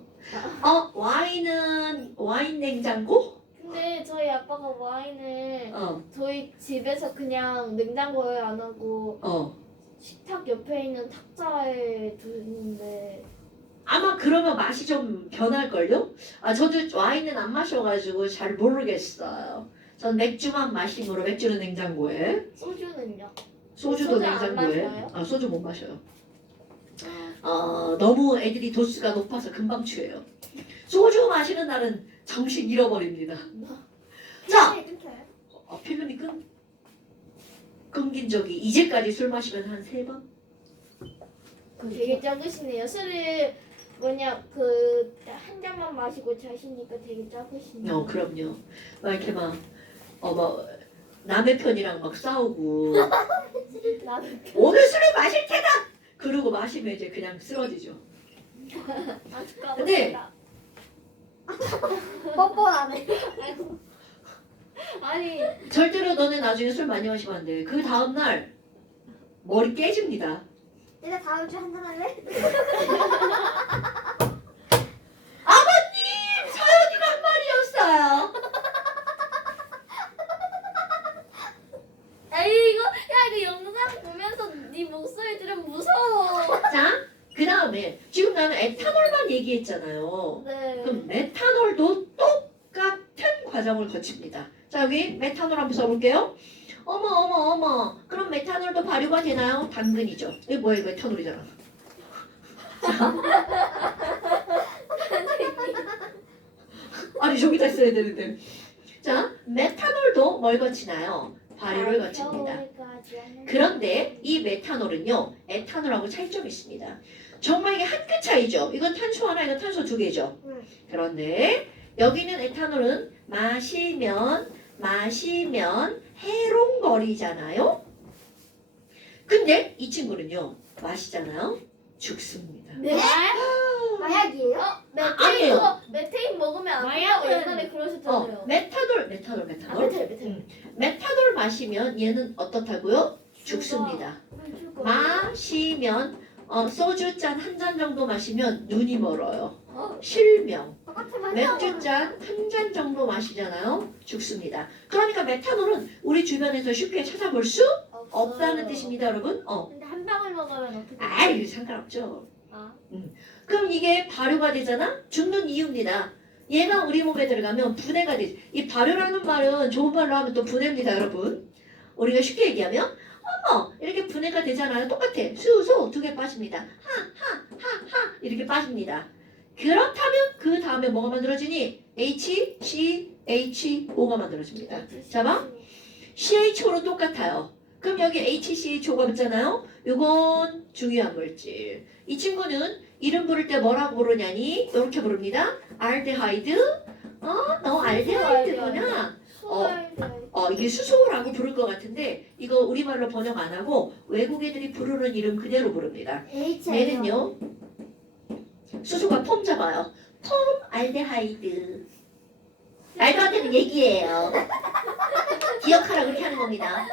와인은 와인 냉장고? 근데 저희 아빠가 와인을 어. 저희 집에서 그냥 냉장고에 안 하고 식탁 옆에 있는 탁자에 두는데 아마 그러면 맛이 좀 변할걸요? 저도 와인은 안 마셔가지고 잘 모르겠어요. 전 맥주만 마시므로 맥주는 냉장고에, 소주는요? 소주도 소주 안 냉장고에. 마셔요? 소주 못 마셔요. 너무 애들이 도수가 높아서 금방 취해요. 소주 마시는 날은 정신 잃어버립니다. 자, 필름이 끊긴 적이 이제까지 술 마시면 한 3번? 되게 작으시네요. 술을 한 잔만 마시고 자시니까 되게 작으시네요. 그럼요. 막 이렇게 남의 편이랑 막 싸우고 나도 오늘 술을 마실 테다! 그러고 마시면 이제 그냥 쓰러지죠. 아직 근데- 까먹었다. 뻔뻔하네. 아니 절대로 너네 나중에 술 많이 마시면 안 돼. 그 다음날 머리 깨집니다. 내가 다음 주에 한잔 할래? 서연이란 말이었어요. 에이 이거 영상 보면서 네 목소리 들으면 무서워. 자, 그 다음에 지금 나는 에탄올만 얘기했잖아요. 네. 그럼 메탄올도 똑같은 과정을 거칩니다. 자, 여기 메탄올 한번 써볼게요. 어머. 그럼 메탄올도 발효가 되나요? 당근이죠. 이게 뭐야? 이거 메탄올이잖아. 아니, 저기다 써야 되는데. 자, 메탄올도 뭘 거치나요? 발효를 거칩니다. 그런데 이 메탄올은요, 에탄올하고 차이점이 있습니다. 정말 이게 한 끗 차이죠. 이건 탄소 하나, 이건 탄소 2개죠. 그런데 여기는 에탄올은 마시면 해롱거리잖아요. 근데 이 친구는요, 마시잖아요, 죽습니다. 네? 마약이에요? 아니에요. 메테인 먹으면 안 된다고 옛날에 그러셨잖아요. 메탄올. 메탄올 마시면 얘는 어떻다고요? 죽습니다. 마시면 소주 잔 한 잔 정도 마시면 눈이 멀어요. 실명. 맥주 잔 한 잔 정도 마시잖아요. 죽습니다. 그러니까 메탄올은 우리 주변에서 쉽게 찾아볼 수 없다는 뜻입니다, 여러분. 근데 한 방울 먹으면 어떻게? 아이, 상관없죠. 아. 그럼 이게 발효가 되잖아? 죽는 이유입니다. 얘가 우리 몸에 들어가면 분해가 되지. 이 발효라는 말은 좋은 말로 하면 또 분해입니다, 여러분. 우리가 쉽게 얘기하면 이렇게 분해가 되잖아요. 똑같아. 수소 2개 빠집니다. 하 이렇게 빠집니다. 그렇다면 그 다음에 뭐가 만들어지니? HCHO가 만들어집니다. 자, 봐. CHO로 똑같아요. 그럼 여기 HCHO가 있잖아요. 요건 중요한 물질. 이 친구는 이름 부를 때 뭐라고 부르냐니? 이렇게 부릅니다. 알데하이드. 너 알데하이드구나. 이게 수소라고 부를 것 같은데 이거 우리말로 번역 안 하고 외국 애들이 부르는 이름 그대로 부릅니다. 얘는요 수소가 폼 잡아요. 폼 알데하이드. 말도 안 되는 얘기예요. 기억하라 그렇게 하는 겁니다.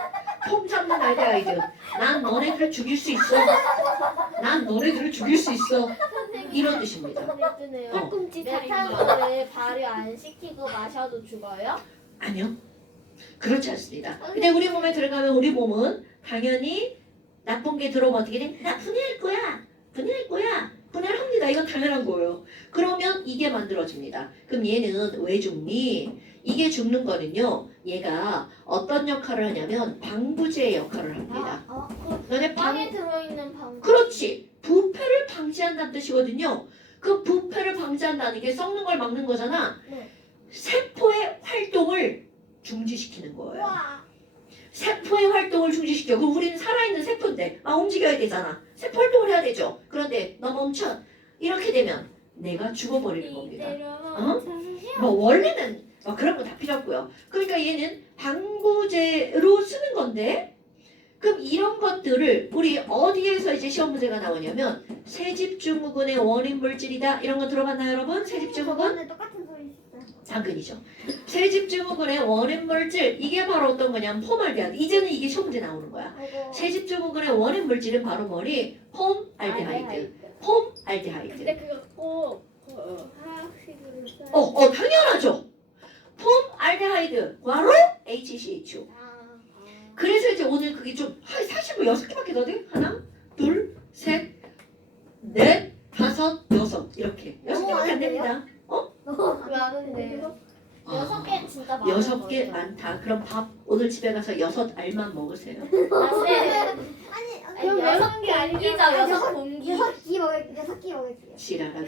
폼 잡는 알데하이드. 난 너네들을 죽일 수 있어. 난 너네들을 죽일 수 있어. 이런 뜻입니다. 메탄올을 발효 안 시키고 마셔도 죽어요? 아니요. 그렇지 않습니다. 근데 우리 몸에 들어가면 우리 몸은 당연히 나쁜 게 들어오면 어떻게 돼? 나 분해할 거야. 분해할 거야. 분해합니다. 이건 당연한 거예요. 그러면 이게 만들어집니다. 그럼 얘는 왜 죽니? 이게 죽는 거는요. 얘가 어떤 역할을 하냐면 방부제 역할을 합니다. 너네 빵에 들어있는 방. 그렇지. 부패를 방지한다는 뜻이거든요. 그 부패를 방지한다는 게 썩는 걸 막는 거잖아. 네. 세포의 활동을 중지시키는 거예요. 와. 세포의 활동을 중지시켜. 그럼 우리는 살아있는 세포인데 움직여야 되잖아. 세포 활동을 해야 되죠. 그런데 너 멈춰. 이렇게 되면 내가 죽어버리는 겁니다. 뭐 원래는 그런 거 다 필요 없고요. 그러니까 얘는 방부제로 쓰는 건데 그럼 이런 것들을 우리 어디에서 이제 시험 문제가 나오냐면 세집증후군의 원인 물질이다. 이런 거 들어봤나요, 여러분? 세집증후군? 저번에 똑같은 소리 있었어요. 당근이죠. 세집증후군의 원인 물질 이게 바로 어떤 거냐면 폼알데하이드. 이제는 이게 시험 문제 나오는 거야. 세집증후군의 원인 물질은 바로 뭐니? 폼알데하이드. 폼알데하이드. 근데 그거 꼭 화학식으로 써요. 당연하죠. 폼알데하이드 바로 HCHO. 그래서 이제 오늘 그게 좀 사실 뭐 6개밖에 더 돼? 하나, 둘, 셋, 넷, 다섯, 여섯 이렇게 6개밖에 안 됩니다. 많은데요? 6개 진짜 많아요. 6개 많다. 그럼 밥 오늘 집에 가서 6알만 먹으세요. 아니, 그럼 6개 아니죠? 6공기. 6끼 먹을게요. 6끼 먹을게요. 지랄하고.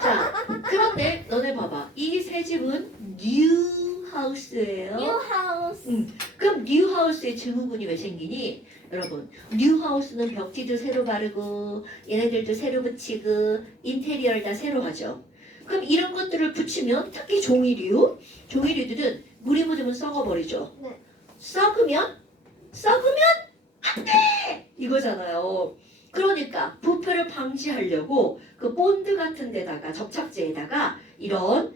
자, 그런데 너네 봐봐. 이 새 집은 뉴하우스예요. 뉴하우스. 그럼 뉴하우스의 증후군이 왜 생기니? 여러분, 뉴하우스는 벽지도 새로 바르고 얘네들도 새로 붙이고 인테리어를 다 새로 하죠. 그럼 이런 것들을 붙이면 특히 종이류들은 물이 묻으면 썩어버리죠. 네. 썩으면 안 돼! 이거잖아요. 그러니까 부패를 방지하려고 그 본드 같은 데다가 접착제에다가 이런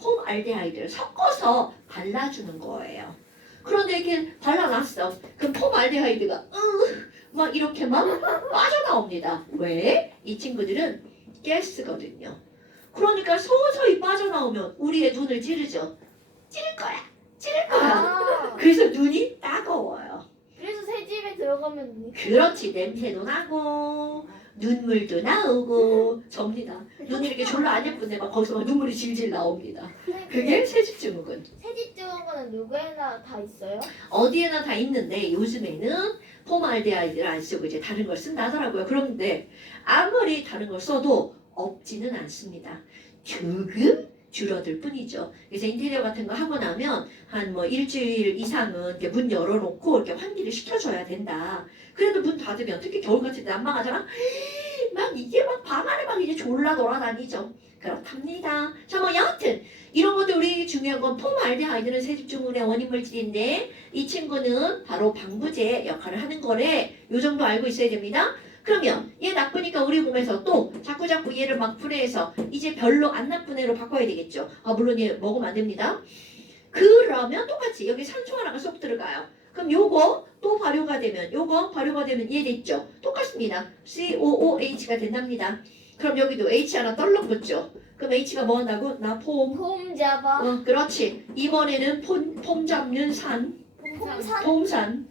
폼알데하이드를 섞어서 발라주는 거예요. 그런데 이렇게 발라놨어. 그럼 폼알데하이드가 막 이렇게 막 빠져나옵니다. 왜? 이 친구들은 가스거든요. 그러니까 서서히 빠져나오면 우리의 눈을 찌르죠. 찌를 거야. 그래서 눈이 따가워요. 그래서 새 집에 들어가면 눈이 그렇지. 냄새도 나고 눈물도 나오고 접니다. 눈이 이렇게 졸라 안 예쁜데 막 거기서 막 눈물이 질질 나옵니다. 그게 세집증후군. 새집 증후군은 누구에나 다 있어요? 어디에나 다 있는데 요즘에는 폼알데하이드를 안 쓰고 이제 다른 걸 쓴다 하더라고요. 그런데 아무리 다른 걸 써도 없지는 않습니다. 조금 줄어들 뿐이죠. 그래서 인테리어 같은 거 하고 나면 한 뭐 일주일 이상은 이렇게 문 열어놓고 이렇게 환기를 시켜줘야 된다. 그래도 문 닫으면 특히 겨울 같은 데 난방하잖아. 막 이게 막 방 안에 막 이제 졸라 돌아다니죠. 그렇답니다. 자, 뭐 여하튼 이런 것도 우리 중요한 건 폼알데하이드는 세집증후군의 원인 물질인데 이 친구는 바로 방부제 역할을 하는 거래. 요 정도 알고 있어야 됩니다. 그러면 얘 나쁘니까 우리 몸에서 또 자꾸 얘를 막 분해해서 이제 별로 안 나쁜 애로 바꿔야 되겠죠. 물론 얘 먹으면 안 됩니다. 그러면 똑같이 여기 산소 하나가 쏙 들어가요. 그럼 요거 또 발효가 되면 얘 됐죠. 똑같습니다. COOH가 된답니다. 그럼 여기도 H 하나 떨렁 붙죠. 그럼 H가 뭐 한다고? 나 폼. 폼 잡아. 그렇지. 이번에는 폼 잡는 산. 폼산.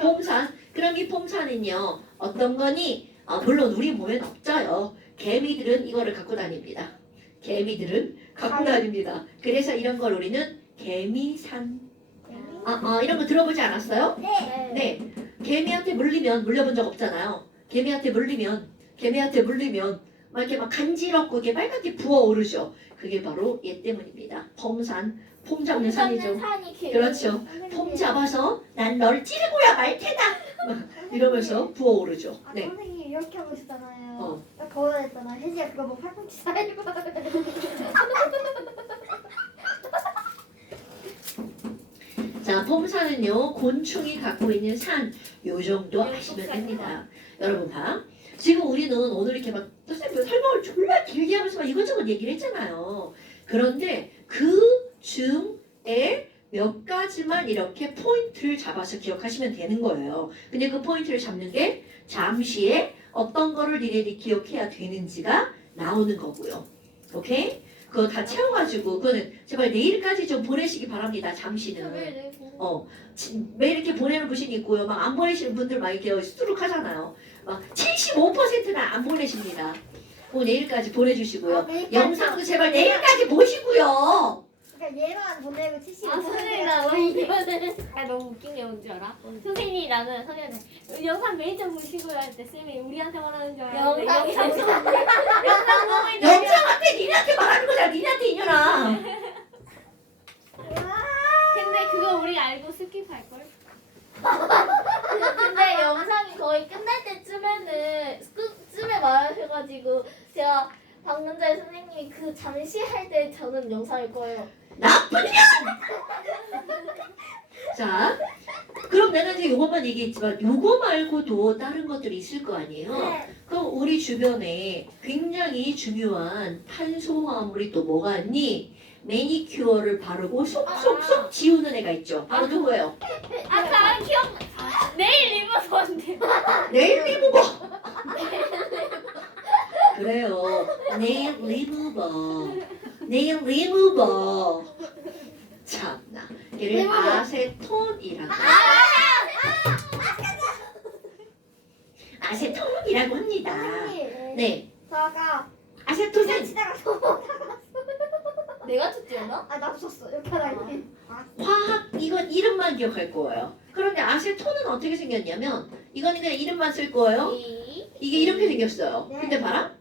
폼산. 그럼 이 폼산은요. 어떤 거니? 물론 우리 몸엔 없어요. 개미들은 이거를 갖고 다닙니다. 그래서 이런 걸 우리는 개미산. 이런 거 들어보지 않았어요? 네. 개미한테 물려본 적 없잖아요. 개미한테 물리면 막 이렇게 막 간지럽고 이게 빨갛게 부어오르죠. 그게 바로 얘 때문입니다. 폼산. 폼 잡는 산이죠. 그렇죠. 폼 잡아서 난 널 찌르고야 말 테다. 이러면서 부어오르죠. 네. 선생님 이렇게 하고 있잖아요. 어. 거울했잖아요. 혜지가 그거 뭐 팔꿈치 사이로 자, 폼산은요, 곤충이 갖고 있는 산, 요 정도 아시면 됩니다. 여러분 봐. 지금 우리는 오늘 이렇게 막 선생님 설명을 졸라 길게 하면서 막 이것저것 얘기를 했잖아요. 그런데 그 중에 몇 가지만 이렇게 포인트를 잡아서 기억하시면 되는 거예요. 근데 그 포인트를 잡는 게 잠시에 어떤 거를 니네들이 기억해야 되는지가 나오는 거고요. 오케이? 그거 다 채워가지고 그거는 제발 내일까지 좀 보내시기 바랍니다. 잠시는. 매일 이렇게 보내는 분이 있고요. 막 안 보내시는 분들 막 이렇게 수두룩 하잖아요. 막 75%는 안 보내십니다. 내일까지 보내주시고요. 영상도 제발 내일까지 보시고요. 그러니까 얘만 보내고 75%가 선생님 나 이거는 너무 웃긴 게 뭔지 알아? 선생님이 나는 선생님한테 영상 매일 좀 보시고요 할 때 쌤이 우리한테 말하는 줄 알았는데 영상 보고 있는 영상한테 니네한테 말하는 거잖아. 니네한테 이년아. 근데 그거 우리 알고 스킵할걸? 근데 영상이 거의 끝날 때쯤에는 끝쯤에 말하셔가지고 제가 방금 전에 선생님이 그 잠시 할 때 저는 영상일 거예요. 나쁜 년! 자, 그럼 내가 이제 요것만 얘기했지만 요거 말고도 다른 것들이 있을 거 아니에요? 그럼 우리 주변에 굉장히 중요한 탄수화물이 또 뭐가 있니? 매니큐어를 바르고 속속속 지우는 애가 있죠. 바로 누구예요? 아까 기억 내일 리버던데. 네일 리무버. 그래요. 네일 리무버. 네일 리무버. 참나. 얘를 아세톤이라고. 아세톤이라고 합니다. 선생님, 네. 저 아까 아세톤은 치다가 서 내가 쳤지않아? 나도 쳤어. 이렇게 하다 이렇게. 화학 이건 이름만 기억할 거예요. 그런데 아세톤은 어떻게 생겼냐면 이거는 그냥 이름만 쓸 거예요. 이게 이렇게 생겼어요. 근데 봐라.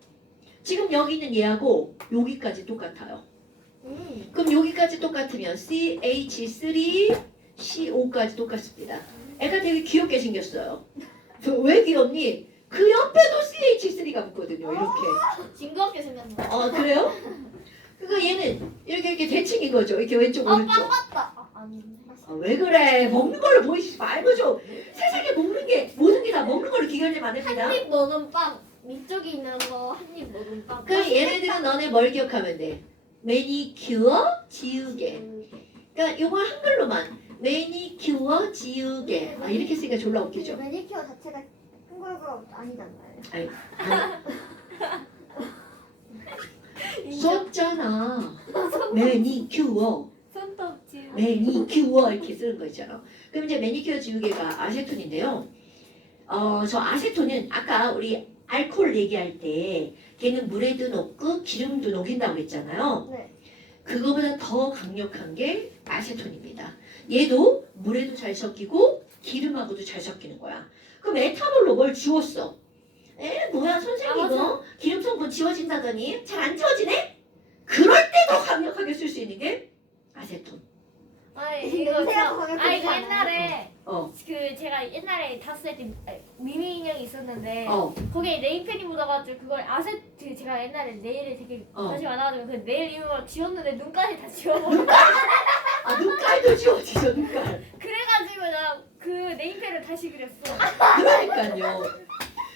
지금 여기 있는 얘하고 여기까지 똑같아요. 그럼 여기까지 똑같으면 CH3CO까지 똑같습니다. 애가 되게 귀엽게 생겼어요. 왜 귀엽니? 그 옆에도 CH3가 붙거든요. 이렇게. 징그럽게 생겼네. 그래요? 그러니까 얘는 이렇게 대칭인 거죠. 이렇게 왼쪽 오른쪽. 맞다. 아니. 왜 그래? 먹는 걸로 보이지 말고 좀. 세상에 먹는 게 모든 게 다 먹는 걸로 기결되면 안 됩니다. 한 입 먹은 빵. 밑쪽에 있는 거 한 입 먹은 빵. 그 얘네들은 너네 뭘 기억하면 돼? 매니큐어 지우개. 그러니까 요거 한글로만 매니큐어 지우개. 이렇게 쓰니까 졸라 웃기죠. 매니큐어 자체가 한국어가 아니잖아요. 아니. 썼잖아. 매니큐어. 손톱 지우. 매니큐어 이렇게 쓰는 거 있잖아. 그럼 이제 매니큐어 지우개가 아세톤인데요. 저 아세톤은 아까 우리 알코올 얘기할 때 걔는 물에도 녹고 기름도 녹인다고 했잖아요. 네. 그거보다 더 강력한 게 아세톤입니다. 얘도 물에도 잘 섞이고 기름하고도 잘 섞이는 거야. 그럼 에탄올로 뭘 지웠어? 뭐야 선생님 이거 기름 성분 지워진다더니 잘 안 지워지네? 그럴 때 더 강력하게 쓸 수 있는 게 아세톤. 이거 강력하지 않아요? 옛날에 어. 그 제가 옛날에 다섯 살 때 미니 인형이 있었는데 어. 거기에 네임펜이 묻어가지고 그걸 아세트 제가 옛날에 네일에 되게 관심 많아가지고 그 네일 이름을 지웠는데 눈까지 다 지워버렸어. 눈깔도 지워지죠 눈깔. 그래가지고 나 그 네임펜을 다시 그렸어. 그러니까요.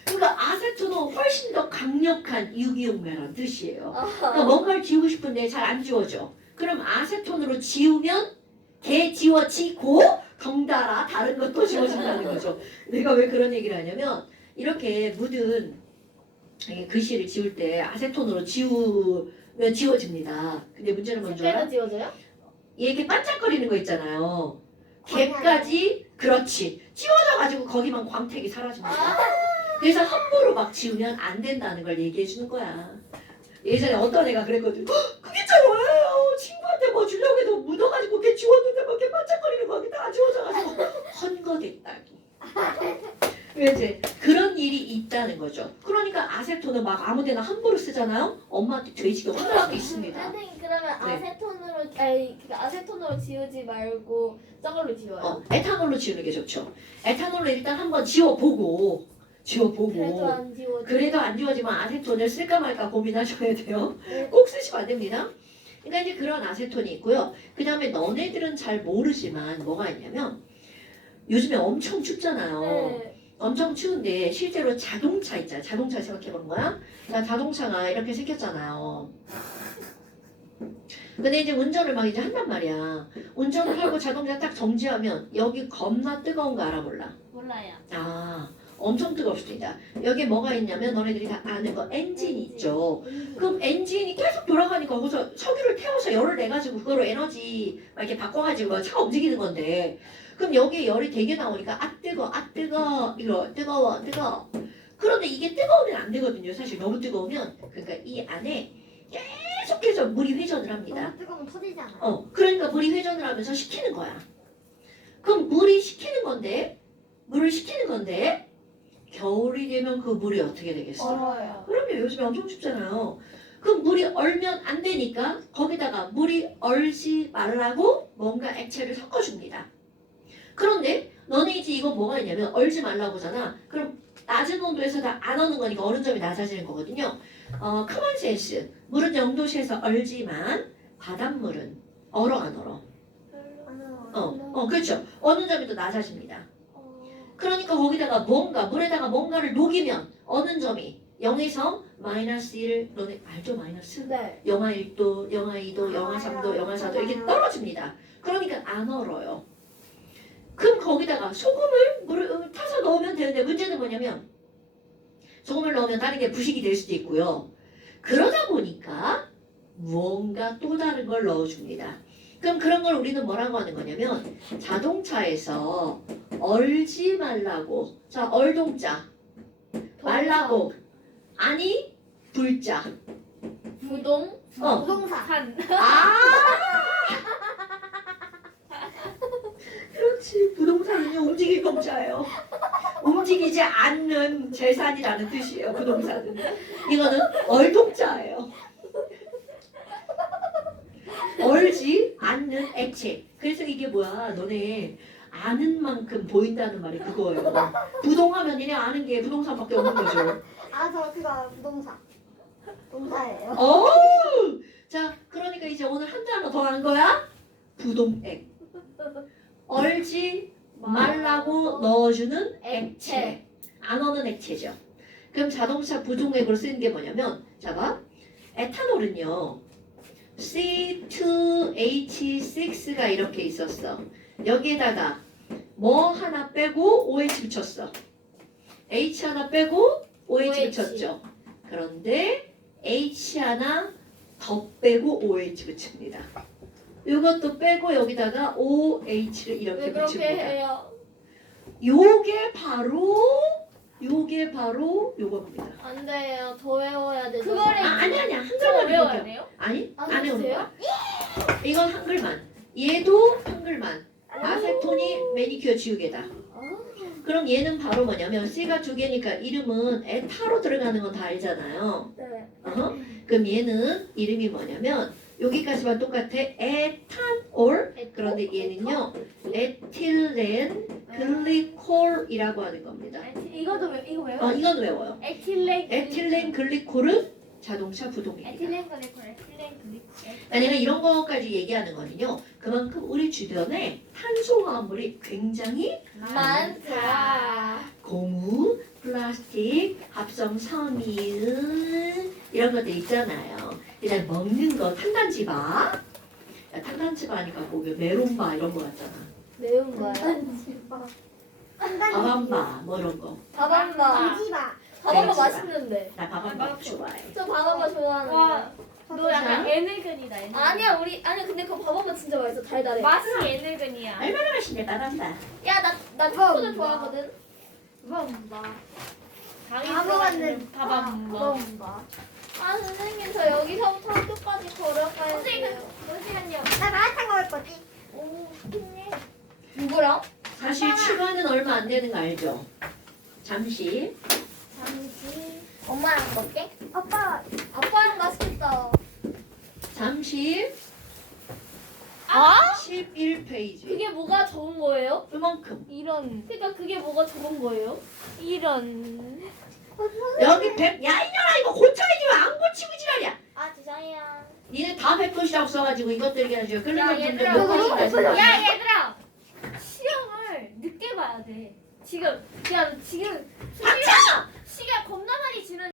그러니까 아세톤은 훨씬 더 강력한 유기용매라는 뜻이에요. 그러니까 뭔가를 지우고 싶은데 잘 안 지워져. 그럼 아세톤으로 지우면 걔 지워지고 덩달아 다른 것도 지워진다는 거죠. 내가 왜 그런 얘기를 하냐면 이렇게 묻은 글씨를 지울 때 아세톤으로 지우면 지워집니다. 근데 문제는 뭔지 알아? 색깔도 지워져요? 얘 이렇게 반짝거리는 거 있잖아요. 걔까지 그렇지. 지워져가지고 거기만 광택이 사라집니다. 그래서 함부로 막 지우면 안 된다는 걸 얘기해 주는 거야. 예전에 어떤 애가 그랬거든. 그게 좋아요. 친구한테 뭐 주려고 해도 묻어가지고 걔 지웠는데 막 걔 반짝거리는 거 다 지워져가지고 헌거됐다고. 이제 그런 일이 있다는 거죠. 그러니까 아세톤은 막 아무데나 함부로 쓰잖아요. 엄마한테 돼지가 혼날 수도 있습니다. 선생님 그러면 네. 아세톤으로 지우지 말고 저걸로 지워요? 에탄올로 지우는 게 좋죠. 에탄올로 일단 한번 지워보고 그래도 안 지워져. 그래도 안 지워지면 아세톤을 쓸까 말까 고민하셔야 돼요. 꼭 쓰시면 안 됩니다. 그러니까 이제 그런 아세톤이 있고요. 그 다음에 너네들은 잘 모르지만 뭐가 있냐면 요즘에 엄청 춥잖아요. 네. 엄청 추운데 실제로 자동차 있잖아요. 자동차 생각해본 거야? 자, 자동차가 이렇게 생겼잖아요. 근데 이제 운전을 막 이제 한단 말이야. 운전을 하고 자동차 딱 정지하면 여기 겁나 뜨거운 거 알아 몰라? 몰라요. 아, 엄청 뜨겁습니다. 여기 뭐가 있냐면 너네들이 다 아는 거 엔진 있죠. 그럼 엔진이 계속 돌아가니까 거기서 석유를 태워서 열을 내가지고 그거로 에너지 막 이렇게 바꿔가지고 차가 움직이는 건데 그럼 여기에 열이 되게 나오니까 아 뜨거 아 뜨거 이거 뜨거워 뜨거 그런데 이게 뜨거우면 안 되거든요. 사실 너무 뜨거우면 그러니까 이 안에 계속해서 물이 회전을 합니다. 너무 뜨거우면 터지지 않아요? 그러니까 물이 회전을 하면서 식히는 거야. 그럼 물이 식히는 건데 물을 식히는 건데 겨울이 되면 그 물이 어떻게 되겠어? 얼어요. 그러면 요즘에 엄청 춥잖아요. 그럼 물이 얼면 안 되니까 거기다가 물이 얼지 말라고 뭔가 액체를 섞어줍니다. 그런데 너네 이제 이거 뭐가 있냐면 얼지 말라고잖아. 그럼 낮은 온도에서 다 안 어는 거니까 어느 점이 낮아지는 거거든요. 커먼 센스. 물은 0도씨에서 얼지만 바닷물은 얼어 안 얼어? 그렇죠. 어느 점이 더 낮아집니다. 그러니까 거기다가 뭔가 물에다가 뭔가를 녹이면 어느 점이 0에서 마이너스 1 너네 알죠 마이너스? 네. 영하 1도, 영하 2도, 영하 3도, 영하 4도 이렇게 떨어집니다. 그러니까 안 얼어요. 그럼 거기다가 소금을 물을 타서 넣으면 되는데 문제는 뭐냐면 소금을 넣으면 다른 게 부식이 될 수도 있고요. 그러다 보니까 무언가 또 다른 걸 넣어줍니다. 그럼 그런 걸 우리는 뭐라고 하는 거냐면 자동차에서 얼지 말라고 자 얼동자 말라고 아니 불자 부동 부동산. 산. 아 그렇지 부동산은요 움직일 동자예요. 움직이지 않는 재산이라는 뜻이에요. 부동산은 이거는 얼동자예요. 얼지 않는 액체. 그래서 이게 뭐야 너네 아는 만큼 보인다는 말이 그거예요. 부동하면 니네 아는 게 부동산밖에 없는 거죠. 저 그거 부동산. 동사예요. 자 그러니까 이제 오늘 한 단어 더 한 거야. 부동액. 얼지 말라고 넣어주는 액체. 안 어는 액체죠. 그럼 자동차 부동액으로 쓰는 게 뭐냐면 자 봐. 에탄올은요. C2H6가 이렇게 있었어. 여기에다가 뭐 하나 빼고 OH 붙였어. H 하나 빼고 OH 붙였죠. 그런데 H 하나 더 빼고 OH 붙입니다. 이것도 빼고 여기다가 OH를 이렇게 왜 그렇게 붙입니다. 해요? 요게 바로 요겁니다. 안 돼요. 더 외워야 되죠. 그거를 아니야 그거 한글만 외워야 외워요. 돼요? 아니 아, 안 외우는 그래요? 거야. 이건 한글만. 얘도 한글만. 아세톤이 매니큐어 지우개다. 그럼 얘는 바로 뭐냐면 C가 두 개니까 이름은 에타로 들어가는 건 다 알잖아요. 네. 그럼 얘는 이름이 뭐냐면 여기까지만 똑같아. 에탄올. 그런데 얘는요. 에틸렌 글리콜이라고 하는 겁니다. 이거 외워? 이건 외워요. 에틸렌 글리콜은 자동차 부동액이다. 에틸렌 글리콜, 에틸렌 글리콜. 내가 이런 것까지 얘기하는 거는요. 그만큼 우리 주변에 탄소화합물이 굉장히 많다. 고무, 플라스틱, 합성 섬유 이런 것들 있잖아요. 일단 먹는 거 탄단지바. 야, 탄단지바 하니까 뭐 메론바 이런 거 같잖아. 매운 거요? 밥한바 뭐 이런 거. 밥한바. 돼지바. 밥한바 맛있는데. 나 밥한바 좋아해. 저 밥한바 좋아하는데. 너 약간 애늙은이다. 애늙은. 아니야 아니 근데 그 밥한바 진짜 맛있어. 달달해. 맛이 애늙은이야. 얼마나 맛있냐 따라한다. 야나 초코도 좋아하거든. 당이 다 먹었는 밥안 먹어. 아 선생님 저 여기서부터 학교까지 걸어가야 돼요. 잠시만요. 나 마라탕 먹을 거지. 오 좋네. 누구랑? 사실 추가는 얼마 안 되는 거 알죠? 잠시. 엄마랑 먹게? 아빠. 아빠랑 맛있겠다. 잠시. 아? 11페이지. 그게 뭐가 적은 거예요? 이만큼. 이런 그러니까 그게 뭐가 적은 거예요? 이런. 여기 야 이년아 이거 고쳐야지 왜 안 고치고 지랄이야. 아 죄송해요. 니네 다 100%씩 써가지고 이것들 얘기하죠. 그러면 야, 분들 얘들아, 몇 번씩 다시 야 얘들아 시험을 늦게 봐야 돼. 지금 야 지금 시간 겁나 많이 지는.